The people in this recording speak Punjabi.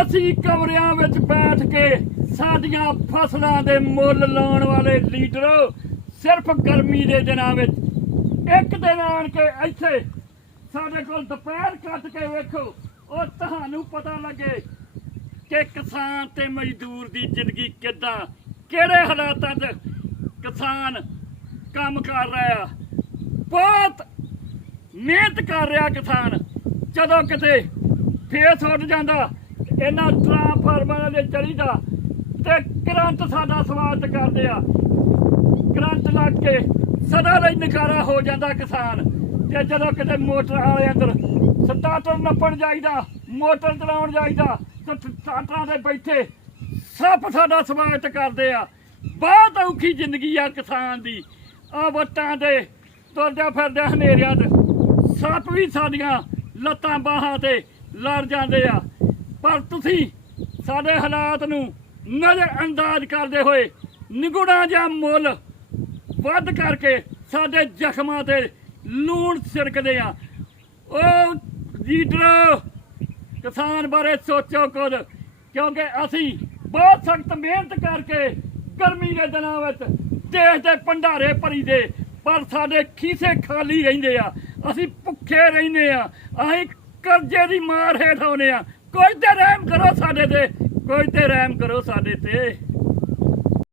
ਏਸੀ ਕਮਰਿਆਂ ਵਿੱਚ ਬੈਠ ਕੇ ਸਾਡੀਆਂ ਫਸਲਾਂ ਦੇ ਮੁੱਲ ਲਾਉਣ ਵਾਲੇ ਲੀਡਰੋ ਸਿਰਫ ਗਰਮੀ ਦੇ ਦਿਨਾਂ ਵਿੱਚ, ਇੱਕ ਦਿਨ ਆਣ ਕੇ ਇੱਥੇ ਸਾਡੇ ਕੋਲ ਦੁਪਹਿਰ ਕੱਟ ਕੇ ਵੇਖੋ, ਉਹ ਤੁਹਾਨੂੰ ਪਤਾ ਲੱਗੇ ਕਿ ਕਿਸਾਨ ਤੇ ਮਜ਼ਦੂਰ ਦੀ ਜ਼ਿੰਦਗੀ ਕਿੱਦਾਂ, ਕਿਹੜੇ ਹਾਲਾਤਾਂ 'ਚ ਕਿਸਾਨ ਕੰਮ ਕਰ ਰਿਹਾ ਬਹੁਤ ਮਿਹਨਤ ਕਰ ਰਿਹਾ ਕਿਸਾਨ, ਜਦੋਂ ਕਿਤੇ ਫੇਸ ਉੱਡ ਜਾਂਦਾ ਇਹਨਾਂ ਟਰਾਂਸਫਾਰਮਰਾਂ ਦੇ ਚੜੀਦਾ ਤੇ ਕਰੰਟ ਸਾਡਾ ਸਵਾਗਤ ਕਰਦੇ ਆ। ਕਰੰਟ ਲੱਗ ਕੇ ਸਦਾ ਲਈ ਨਕਾਰਾ ਹੋ ਜਾਂਦਾ ਕਿਸਾਨ। ਤੇ ਜਦੋਂ ਕਿਤੇ ਮੋਟਰ ਵਾਲੇ ਅੰਦਰ ਸਟਾਰਟਰ ਨੱਪਣ ਜਾਈਦਾ, ਮੋਟਰ ਚਲਾਉਣ ਜਾਈਦਾ, ਤੇ ਸਟਾਰਟਰਾਂ ਦੇ ਬੈਠੇ ਸਭ ਸਾਡਾ ਸਵਾਗਤ ਕਰਦੇ ਆ। ਬਹੁਤ ਔਖੀ ਜ਼ਿੰਦਗੀ ਆ ਕਿਸਾਨ ਦੀ। ਆ ਵੱਟਾਂ ਦੇ ਤੁਰਦਿਆਂ ਫਿਰਦਿਆਂ ਹਨੇਰਿਆਂ 'ਚ ਸੱਪ ਵੀ ਸਾਡੀਆਂ ਲੱਤਾਂ ਬਾਹਾਂ ਤੇ ਲੜ ਜਾਂਦੇ ਆ। ਪਰ ਤੁਸੀਂ ਸਾਡੇ ਹਾਲਾਤ ਨੂੰ ਨਜ਼ਰ ਅੰਦਾਜ਼ ਕਰਦੇ ਹੋਏ ਨਿਗੁਣਾ ਜਾਂ ਮੁੱਲ ਵੱਧ ਕਰਕੇ ਸਾਡੇ ਜ਼ਖਮਾਂ ਤੇ ਲੂਣ ਛਿੜਕਦੇ ਆ। ਉਹ ਲੀਡਰ, ਕਿਸਾਨ ਬਾਰੇ ਸੋਚੋ ਕੁਝ ਕਿਉਂਕਿ ਅਸੀਂ ਬਹੁਤ ਸਖਤ ਮਿਹਨਤ ਕਰਕੇ ਗਰਮੀ ਦੇ ਦਿਨਾਂ ਵਿੱਚ ਦੇਸ਼ ਦੇ ਭੰਡਾਰੇ ਭਰੀ ਦੇ, ਪਰ ਸਾਡੇ ਖੀਸੇ ਖਾਲੀ ਰਹਿੰਦੇ ਆ। ਅਸੀਂ ਭੁੱਖੇ ਰਹਿੰਦੇ ਆ। ਅਸੀਂ ਕਰਜ਼ੇ ਦੀ ਮਾਰ ਹੇਠ ਆਉਂਦੇ ਆ। ਕੋਈ ਤੇ ਰਹਿਮ ਕਰੋ ਸਾਡੇ ਤੇ ਕੋਈ ਤੇ ਰਹਿਮ ਕਰੋ ਸਾਡੇ ਤੇ।